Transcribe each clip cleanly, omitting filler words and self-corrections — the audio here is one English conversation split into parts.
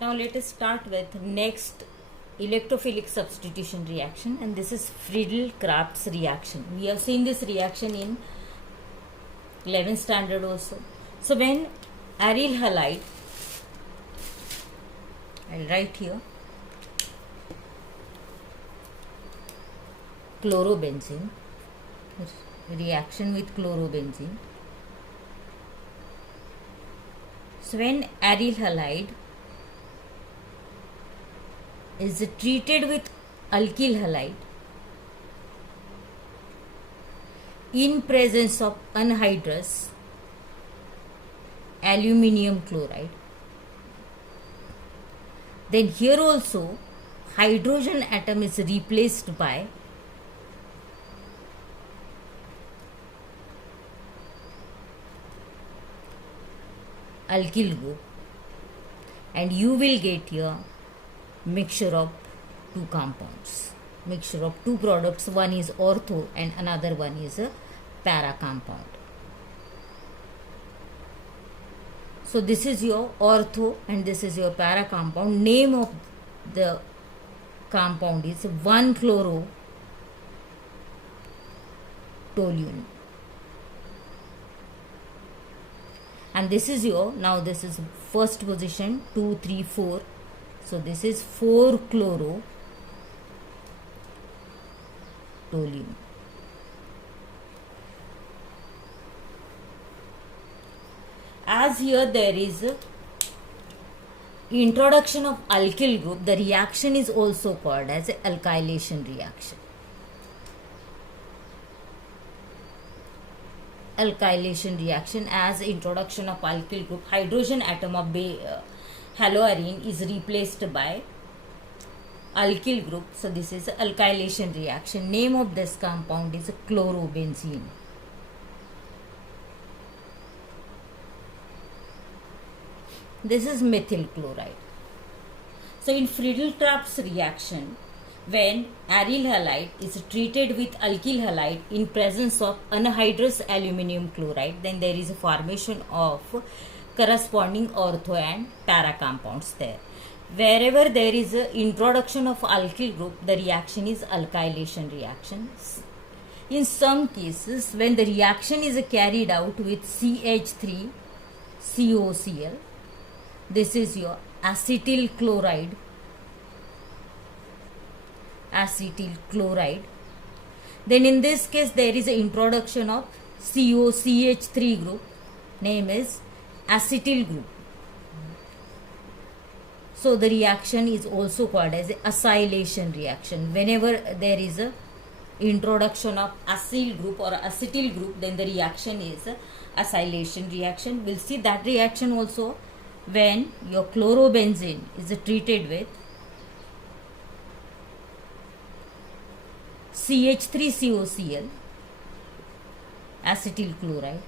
Now let us start with next electrophilic substitution reaction, and this is Friedel-Crafts reaction. We have seen this reaction in 11th standard also. So when aryl halide, I'll write here chlorobenzene, reaction with chlorobenzene. So when aryl halide is treated with alkyl halide in presence of anhydrous aluminium chloride, then here also hydrogen atom is replaced by alkyl group, and you will get here mixture of two compounds, mixture of two products. One is ortho and another one is a para compound. So this is your ortho and this is your para compound. Name of the compound is 1-chloro-toluene. And this is your, now this is first position, 2, 3, 4. So this is 4-chloro-toluene. As here there is introduction of alkyl group, the reaction is also called as alkylation reaction. Alkylation reaction, as introduction of alkyl group, hydrogen atom of haloarine is replaced by alkyl group. So this is alkylation reaction. Name of this compound is chlorobenzene. This is methyl chloride. So in Friedel-Crafts reaction, when aryl halide is treated with alkyl halide in presence of anhydrous aluminium chloride, then there is a formation of corresponding ortho and para compounds there. Wherever there is a introduction of alkyl group, the reaction is alkylation reaction. In some cases, when the reaction is carried out with CH3COCl, this is your acetyl chloride. Then in this case there is an introduction of COCH3 group, name is acetyl group. So the reaction is also called as acylation reaction. Whenever there is a introduction of acyl group or acetyl group, then the reaction is acylation reaction. We'll see that reaction also when your chlorobenzene is treated with CH3COCl, acetyl chloride,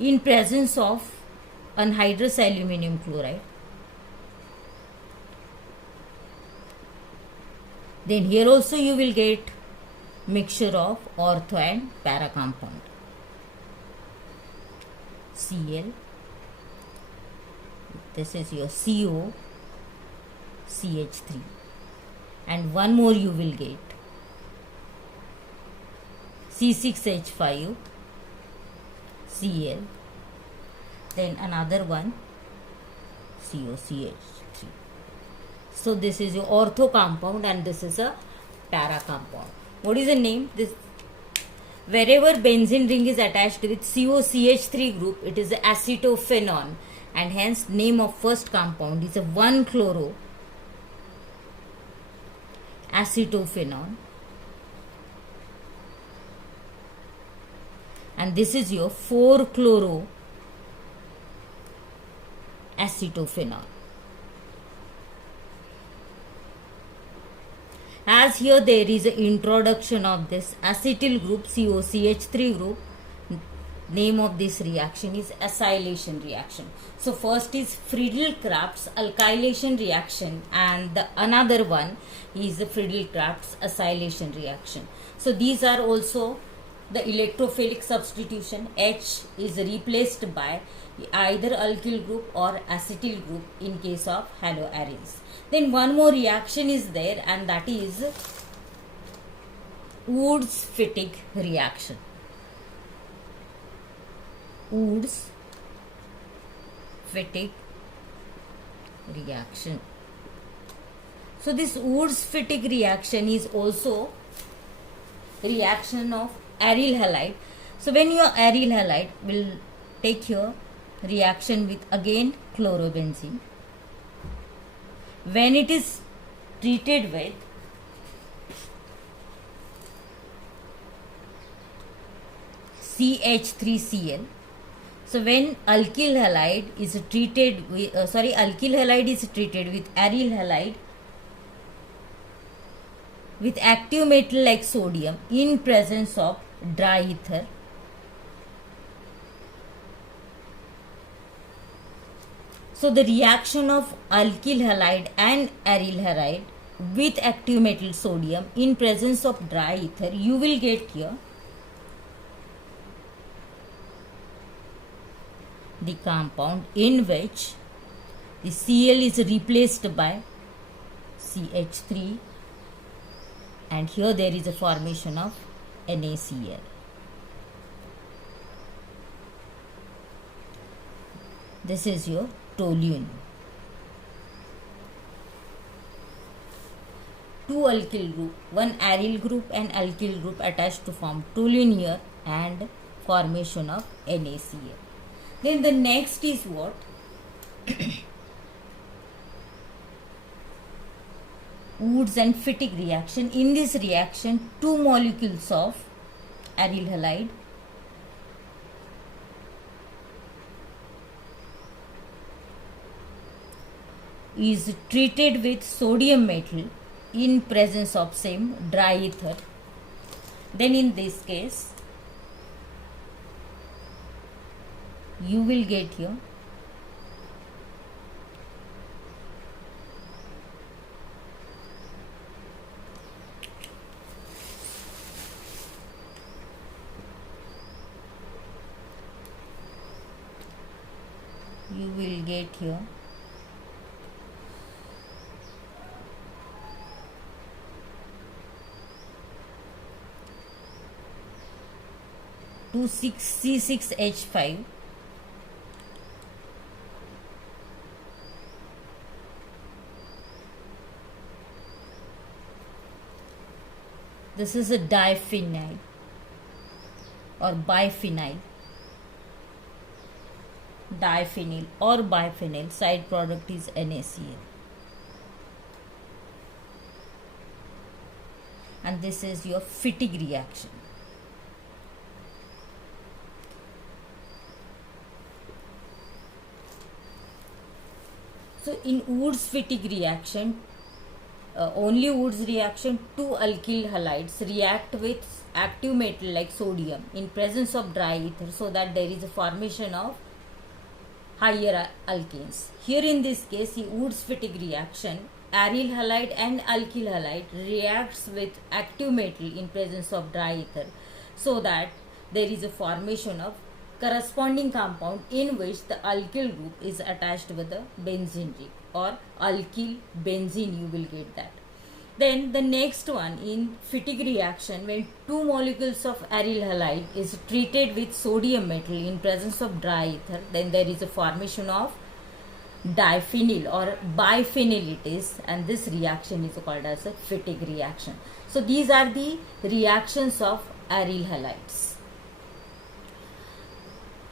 in presence of anhydrous aluminium chloride. Then here also you will get mixture of ortho and para compound. Cl, this is your CO, CH3, and one more you will get C6H5, Cl, then another one COCH3. So this is your ortho compound and this is a para compound. What is the name? This, wherever benzene ring is attached with COCH3 group, it is acetophenone, and hence name of first compound is a 1-chloro-acetophenone, and this is your 4-chloro-acetophenone. As here there is an introduction of this acetyl group, COCH3 group, name of this reaction is acylation reaction. So first is Friedel-Crafts alkylation reaction and the another one is the Friedel-Crafts acylation reaction. So these are also the electrophilic substitution, H is replaced by either alkyl group or acetyl group in case of haloaryls. Then one more reaction is there, and that is Woods-Fittig reaction. Woods-Fittig reaction. So this Woods-Fittig reaction is also reaction of aryl halide. So when your aryl halide will take your reaction with again chlorobenzene, when it is treated with CH3Cl. So when alkyl halide is treated with alkyl halide is treated with aryl halide with active metal like sodium in presence of dry ether, so the reaction of alkyl halide and aryl halide with active metal sodium in presence of dry ether, you will get here the compound in which the Cl is replaced by CH3, and here there is a formation of NaCl. This is your toluene. Two alkyl group, one aryl group and alkyl group attached to form toluene here, and formation of NaCl. Then the next is what? Woods and Fittig reaction. In this reaction, two molecules of aryl halide is treated with sodium metal in presence of same dry ether. Then in this case, you will get here here 2,6C6H5. This is a diphenyl or biphenyl. Diphenyl or biphenyl, side product is NaCl. And this is your Fittig reaction. So in Woods-Fittig reaction, only Woods reaction, two alkyl halides react with active metal like sodium in presence of dry ether, so that there is a formation of higher alkenes. Here in this case, in Woods-Fittig reaction, aryl halide and alkyl halide reacts with active metal in presence of dry ether, so that there is a formation of corresponding compound in which the alkyl group is attached with the benzene ring, or alkyl benzene, you will get that. Then the next one, in Fittig reaction, when two molecules of aryl halide is treated with sodium metal in presence of dry ether, then there is a formation of diphenyl or biphenyl it is, and this reaction is called as a Fittig reaction. So these are the reactions of aryl halides.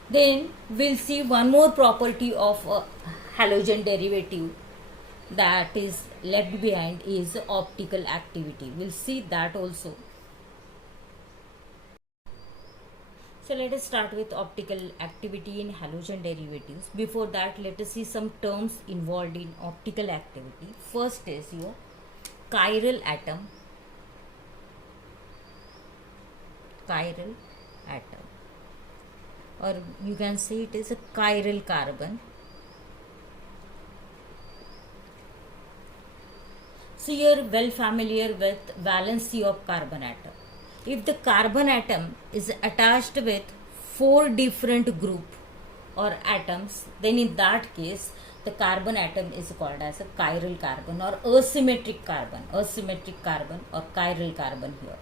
Then we'll see one more property of a halogen derivative that is left behind is optical activity. We'll see that also. So let us start with optical activity in halogen derivatives. Before that, let us see some terms involved in optical activity. First is your chiral atom. Chiral atom, or you can say it is a chiral carbon. So you are well familiar with valency of carbon atom. if the carbon atom is attached with four different group or atoms, then in that case the carbon atom is called as a chiral carbon or asymmetric carbon or chiral carbon here.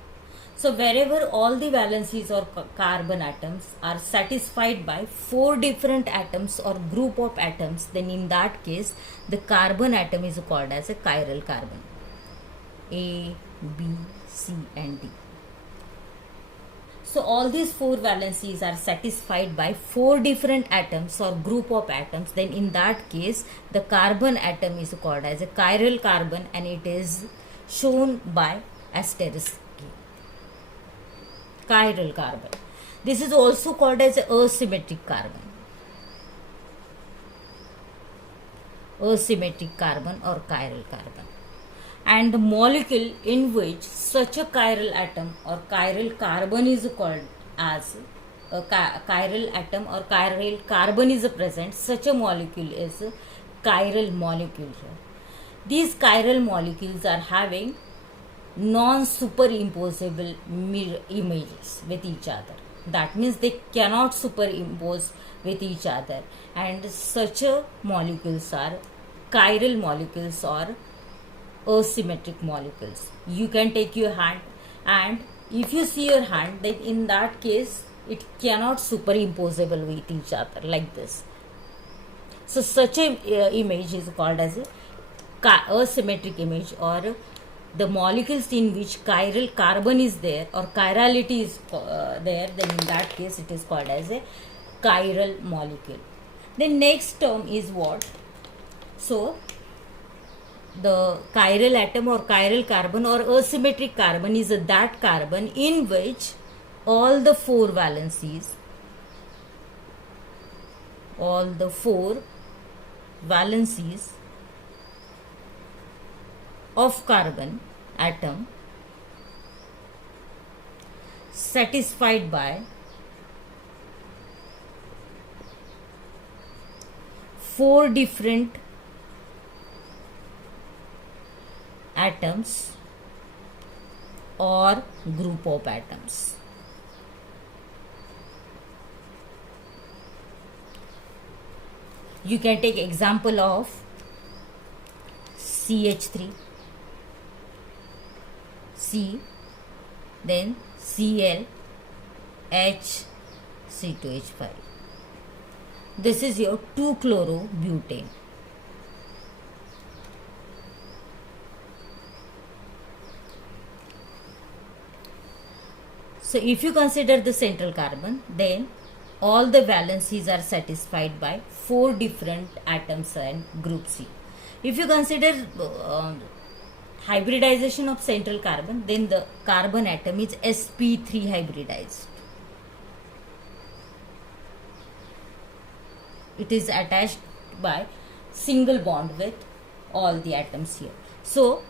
So wherever all the valencies or carbon atoms are satisfied by four different atoms or group of atoms, then in that case the carbon atom is called as a chiral carbon. A, B, C and D. So all these four valencies are satisfied by four different atoms or group of atoms, then in that case the carbon atom is called as a chiral carbon and it is shown by asterisk. Chiral carbon. This is also called as asymmetric carbon. Asymmetric carbon or chiral carbon. And the molecule in which such a chiral atom or chiral carbon is called as a chiral atom or chiral carbon is present, such a molecule is a chiral molecule. These chiral molecules are having non-superimposable mirror images with each other. That means they cannot superimpose with each other, and such a molecules are chiral molecules or asymmetric molecules. You can take your hand, and if you see your hand, then in that case it cannot superimposable with each other like this. So such a image is called as a asymmetric image, or the molecules in which chiral carbon is there or chirality is there, then in that case it is called as a chiral molecule. The next term is what? So the chiral atom or chiral carbon or asymmetric carbon is that carbon in which all the four valencies of carbon atom satisfied by four different atoms or group of atoms. You can take example of CH3, C, then Cl, H, C2H5. This is your 2-chlorobutane. So if you consider the central carbon, then all the valencies are satisfied by four different atoms and group C. If you consider hybridization of central carbon, then the carbon atom is sp3 hybridized. It is attached by single bond with all the atoms here. So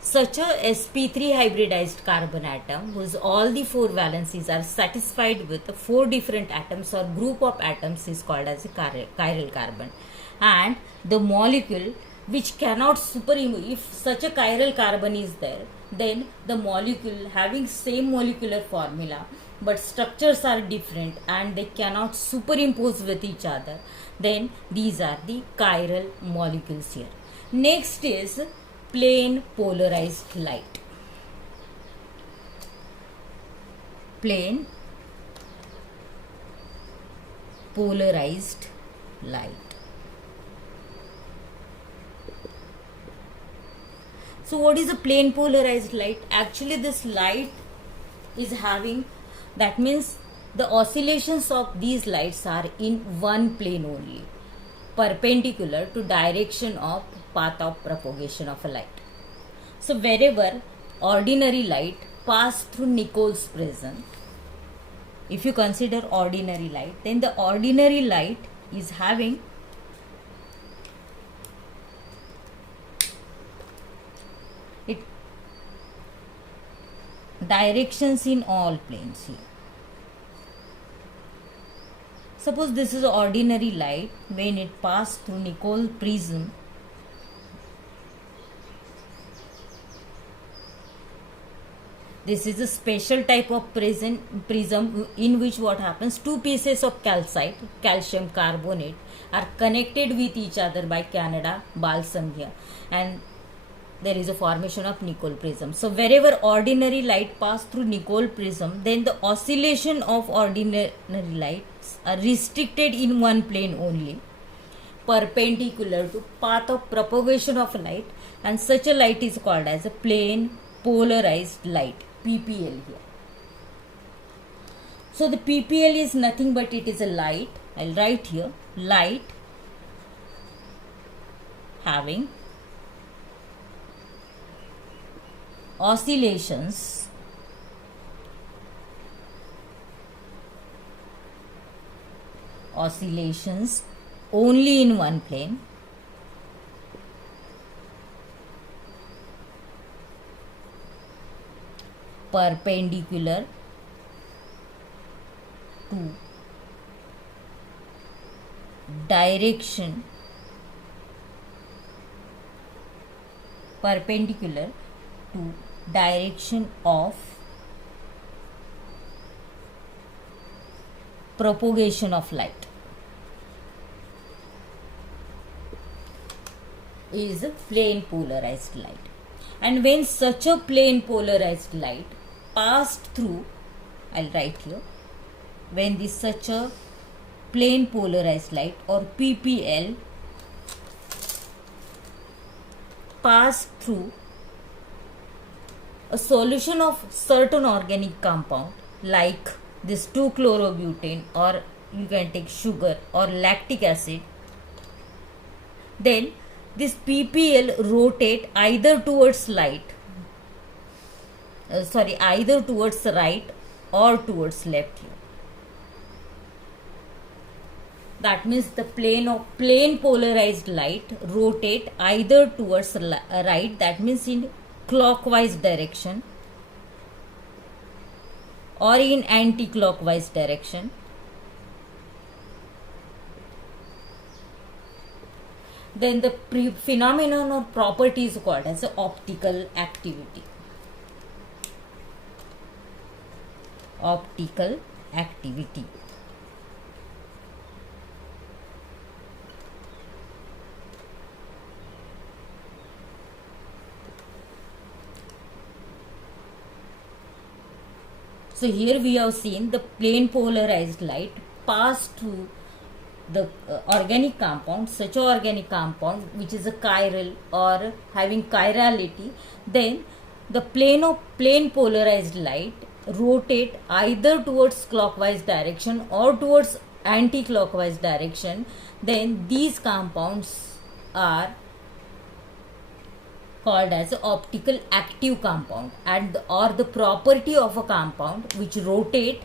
such a sp3 hybridized carbon atom whose all the four valencies are satisfied with the four different atoms or group of atoms is called as a chiral carbon. And the molecule which cannot superimpose, if such a chiral carbon is there, then the molecule having same molecular formula but structures are different and they cannot superimpose with each other, then these are the chiral molecules here. Next is plain polarized light. Plain polarized light. So what is a plain polarized light? Actually this light is having, that means the oscillations of these lights are in one plane only, perpendicular to direction of path of propagation of a light. So wherever ordinary light pass through Nichols prism, if you consider ordinary light, then the ordinary light is having it directions in all planes here. Suppose this is ordinary light, when it passes through Nichols prism, This is a special type of prism in which what happens, two pieces of calcite, calcium carbonate, are connected with each other by Canada balsamia, and there is a formation of Nicol prism. So wherever ordinary light pass through Nicol prism, then the oscillation of ordinary lights are restricted in one plane only, perpendicular to path of propagation of light, and such a light is called as a plane polarized light, PPL here. So the PPL is nothing but it is a light, I'll write here, light having oscillations only in one plane, perpendicular to direction of propagation of light is a plane polarized light. And when such a plane polarized light passed through, I'll write here, when this such a plane polarized light or PPL passed through a solution of certain organic compound like this 2-chlorobutane, or you can take sugar or lactic acid, then this PPL rotate either towards either towards right or towards left here. That means the plane polarized light rotate either towards right, that means in clockwise direction, or in anti-clockwise direction. Then the phenomenon or property is called as optical activity. Optical activity. So here we have seen the plane polarized light pass through the organic compound, such a organic compound which is a chiral or having chirality, then the plane polarized light rotate either towards clockwise direction or towards anti-clockwise direction. Then these compounds are called as optical active compound, and or the property of a compound which rotate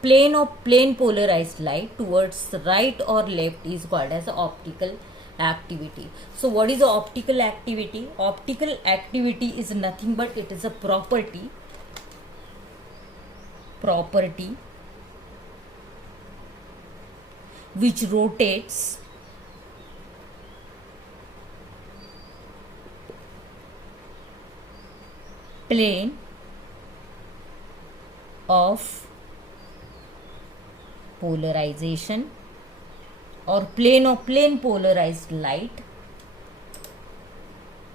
plane polarized light towards right or left is called as optical activity. So what is the optical activity? Optical activity is nothing but it is a property which rotates plane of polarization or plane polarized light,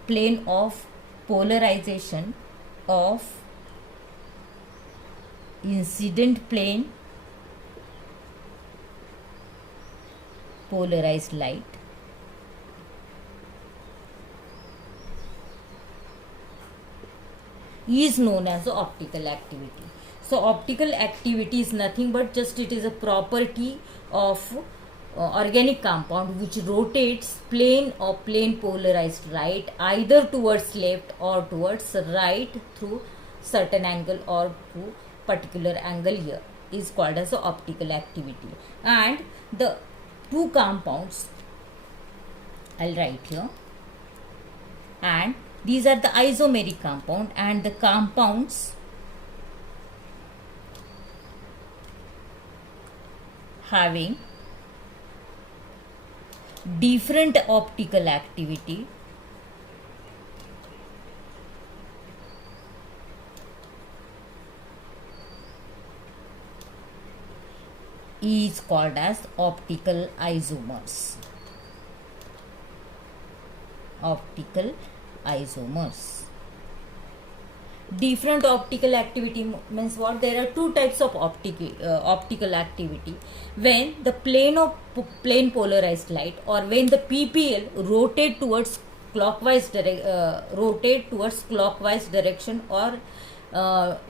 plane of polarization of incident plane polarized light is known as optical activity. So optical activity is nothing but just it is a property of organic compound which rotates plane polarized light either towards left or towards right through certain angle or through particular angle here is called as optical activity. And the two compounds I'll write here, and these are the isomeric compound, and the compounds having different optical activity is called as optical isomers. Optical isomers. Different optical activity means what? There are two types of optical activity. When the plane polarized light, or when the PPL rotate towards clockwise direction, or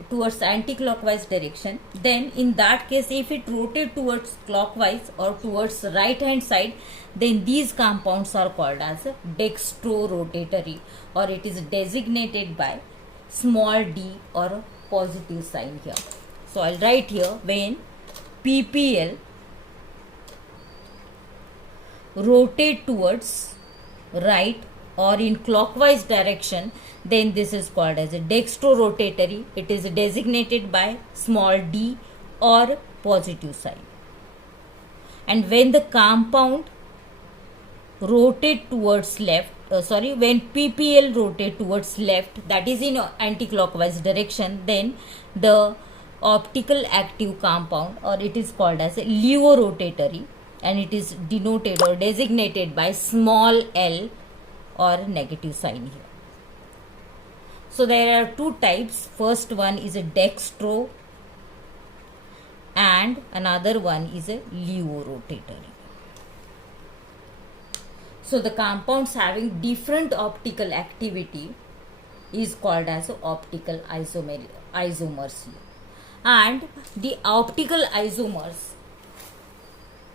towards anti-clockwise direction, then in that case, if it rotate towards clockwise or towards right hand side, then these compounds are called as dextrorotatory, or it is designated by small d or a positive sign here. So I'll write here, when PPL rotate towards right or in clockwise direction, then this is called as a dextrorotatory. It is designated by small d or positive sign. And when the compound rotate towards left, when PPL rotate towards left, that is in anti-clockwise direction, then the optical active compound, or it is called as a levorotatory, and it is denoted or designated by small l or negative sign here. So there are two types. First one is a dextro and another one is a levorotatory. So the compounds having different optical activity is called as optical isomers here. And the optical isomers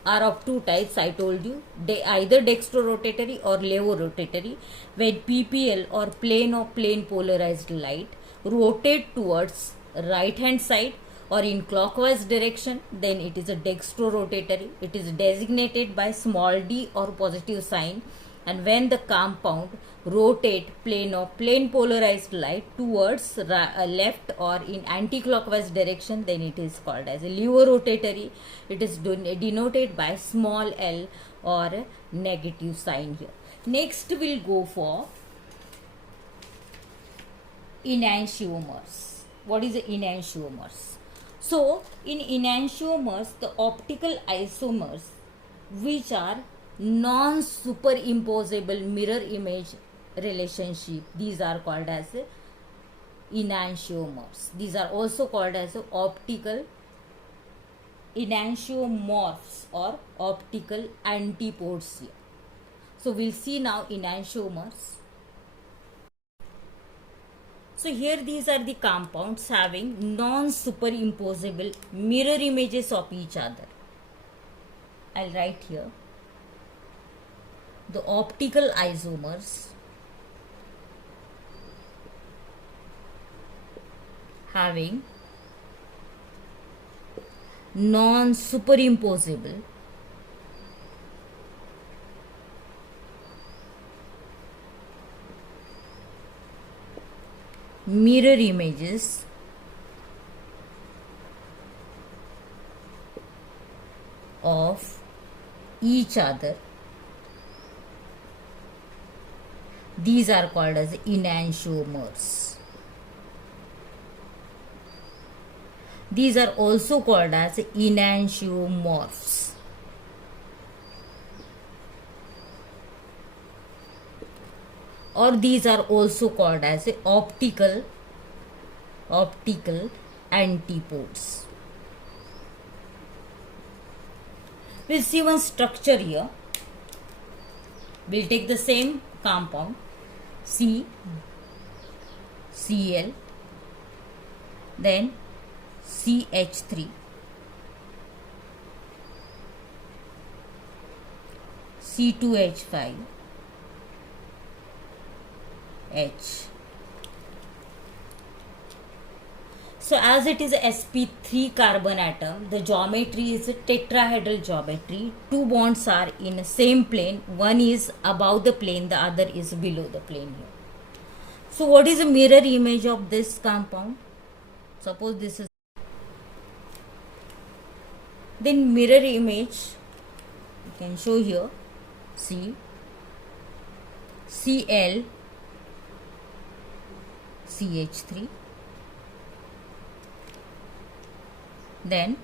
are of two types, I told you. They either dextrorotatory or levorotatory. When PPL or plane polarized light rotate towards right hand side or in clockwise direction, then it is a dextrorotatory. It is designated by small d or positive sign. And when the compound rotate plane polarized light towards left or in anti-clockwise direction, then it is called as a levorotatory. It is denoted by small l or negative sign here. Next we'll go for enantiomers. What is the enantiomers? So in enantiomers, the optical isomers which are non-superimposable mirror image relationship, these are called as enantiomers. These are also called as optical enantiomorphs or optical antipodes here. So we'll see now enantiomers. So here these are the compounds having non-superimposable mirror images of each other. I'll write here the optical isomers having non-superimposable mirror images of each other. These are called as enantiomers. These are also called as enantiomorphs. Or these are also called as optical antipodes. We'll see one structure here. We'll take the same compound CCl, then CH3, C2H5, H. So as it is a sp3 carbon atom, the geometry is a tetrahedral geometry. Two bonds are in the same plane. One is above the plane, the other is below the plane here. So what is the mirror image of this compound? Suppose this is, then mirror image you can show here. See, Cl, CH3, then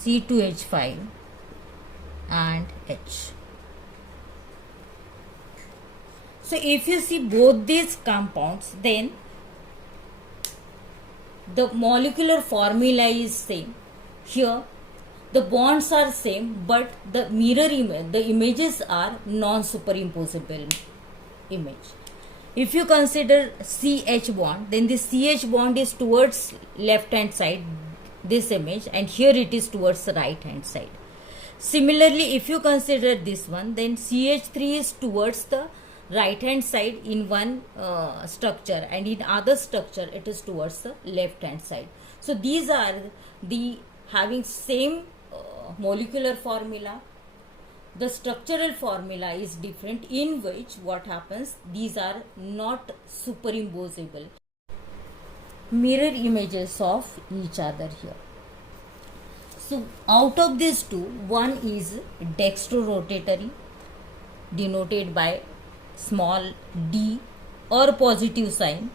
C2H5 and H. So if you see both these compounds, then the molecular formula is same. Here the bonds are same, but the mirror image, the images are non-superimposable image. If you consider CH bond, then this CH bond is towards left hand side, this image, and here it is towards the right hand side. Similarly, if you consider this one, then CH3 is towards the right hand side in one structure, and in other structure it is towards the left hand side. So these are the having same molecular formula. The structural formula is different, in which what happens, these are not superimposable mirror images of each other here. So out of these two, one is dextrorotatory, denoted by small d or positive sign,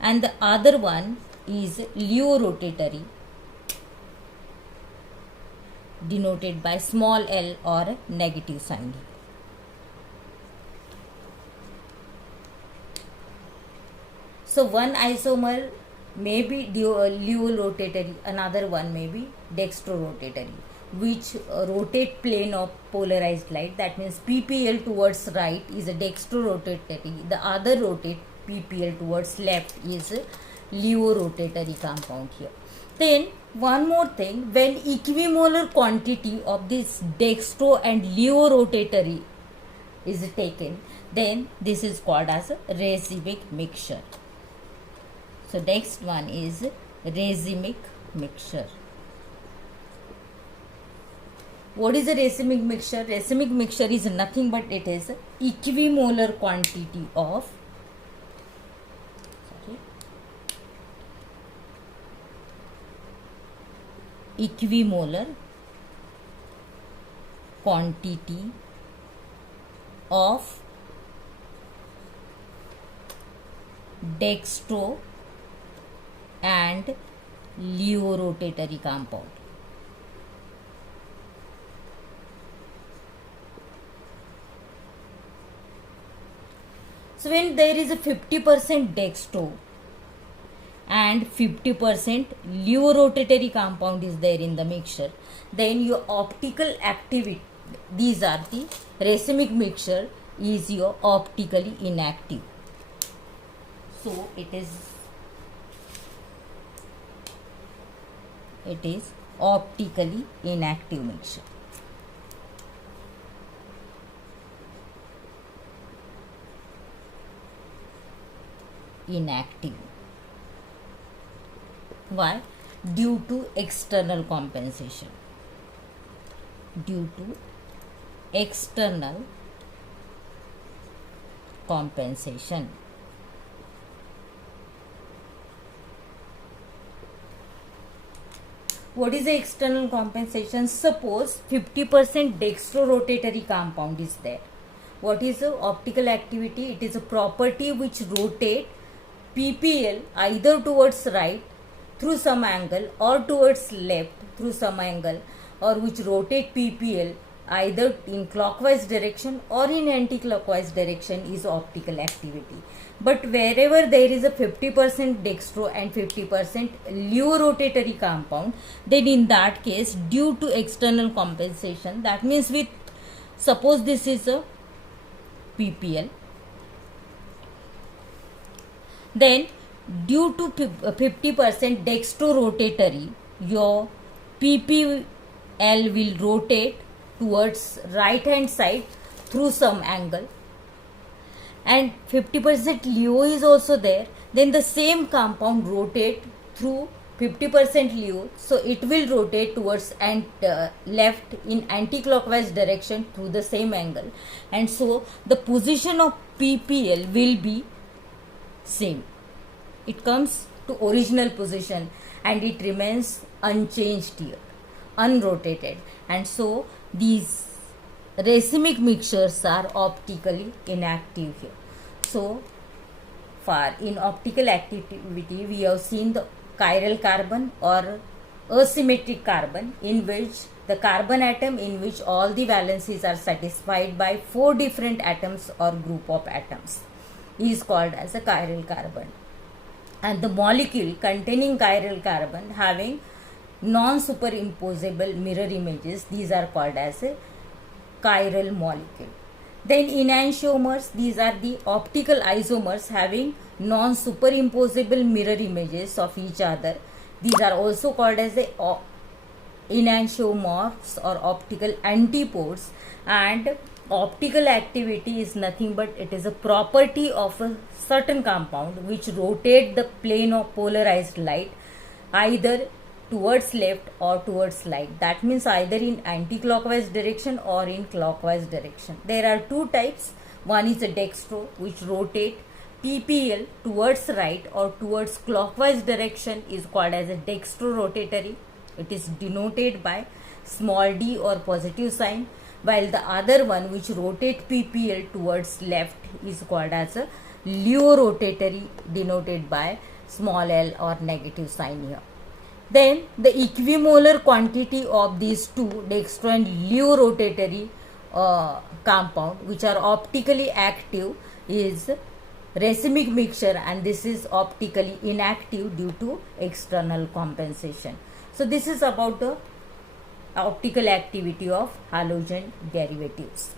and the other one is leorotatory, denoted by small l or negative sign. So one isomer may be leorotatory, another one may be dextrorotatory, which rotate plane of polarized light. That means PPL towards right is a dextrorotatory, the other rotate PPL towards left is a leorotatory compound here. Then one more thing, when equimolar quantity of this dextro and leorotatory is taken, then this is called as a racemic mixture. So next one is racemic mixture. What is a racemic mixture? Racemic mixture is nothing but it is equimolar quantity of equimolar quantity of dextro and leorotatory compound. So when there is a 50% dextro and 50% leorotatory compound is there in the mixture, then your optical activity, these are the racemic mixture, is your optically inactive. So it is optically inactive mixture. Inactive. Why? Due to external compensation. Due to external compensation. What is the external compensation? Suppose 50% dextrorotatory compound is there. What is the optical activity? It is a property which rotate PPL either towards right through some angle or towards left through some angle, or which rotate PPL either in clockwise direction or in anti-clockwise direction, is optical activity. But wherever there is a 50% dextro and 50% leorotatory compound, then in that case, due to external compensation, that means with, suppose this is a PPL, then due to 50% dextrorotatory, your PPL will rotate towards right hand side through some angle, and 50% Leo is also there, then the same compound rotate through 50% Leo, so it will rotate towards and left in anti-clockwise direction through the same angle, and so the position of PPL will be same. It comes to original position and it remains unchanged here, unrotated, and so these racemic mixtures are optically inactive here. So far in optical activity we have seen the chiral carbon or asymmetric carbon, in which the carbon atom in which all the valencies are satisfied by 4 different atoms or group of atoms is called as a chiral carbon. And the molecule containing chiral carbon having non-superimposable mirror images, these are called as a chiral molecule. Then enantiomers, these are the optical isomers having non-superimposable mirror images of each other. These are also called as the enantiomorphs or optical antipodes. And optical activity is nothing but it is a property of a certain compound which rotate the plane of polarized light either towards left or towards right. That means either in anti-clockwise direction or in clockwise direction. There are two types. One is a dextro, which rotate PPL towards right or towards clockwise direction, is called as a dextro-rotatory. It is denoted by small d or positive sign, while the other one which rotate PPL towards left is called as a leo-rotatory, denoted by small l or negative sign here. Then the equimolar quantity of these two dextro and leo-rotatory compound which are optically active is racemic mixture, and this is optically inactive due to external compensation. So this is about the optical activity of halogen derivatives.